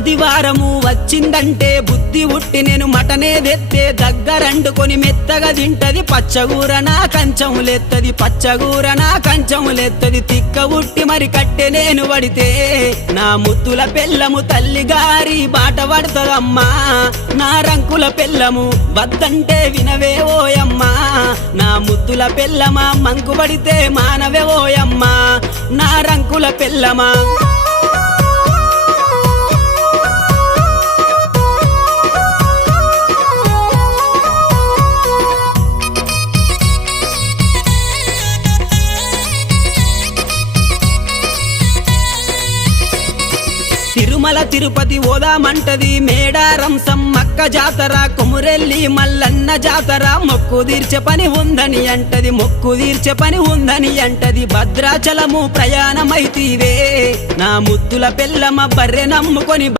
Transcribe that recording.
ఆదివారము వచ్చిందంటే బుద్ధి ఉట్టి నేను మటనే తెత్తే దగ్గరండుకొని మెత్తగా తింటది పచ్చగూర నా కంచములెత్తది పచ్చగూర నా కంచములెత్తది తిక్క ఉట్టి మరి కట్టె నేను పడితే నా ముత్తుల పెళ్ళము తల్లి గారి బాట పడతదమ్మా నా రంకుల పెళ్ళము వద్దంటే వినవే ఓయమ్మా నా ముత్తుల పెళ్ళమా మంకు పడితే మానవే ఓయమ్మా నా రంకుల పెళ్ళమా తిరుమల తిరుపతి ఓదామంటది మేడారం సమ్మక్క జాతర కొమురెల్లి మల్లన్న జాతర మొక్కు తీర్చే పని ఉందని అంటది మొక్కు తీర్చే పని ఉందని అంటది భద్రాచలము ప్రయాణమైతీవే నా ముద్దుల పెళ్ళమ బర్రె నమ్ముకొని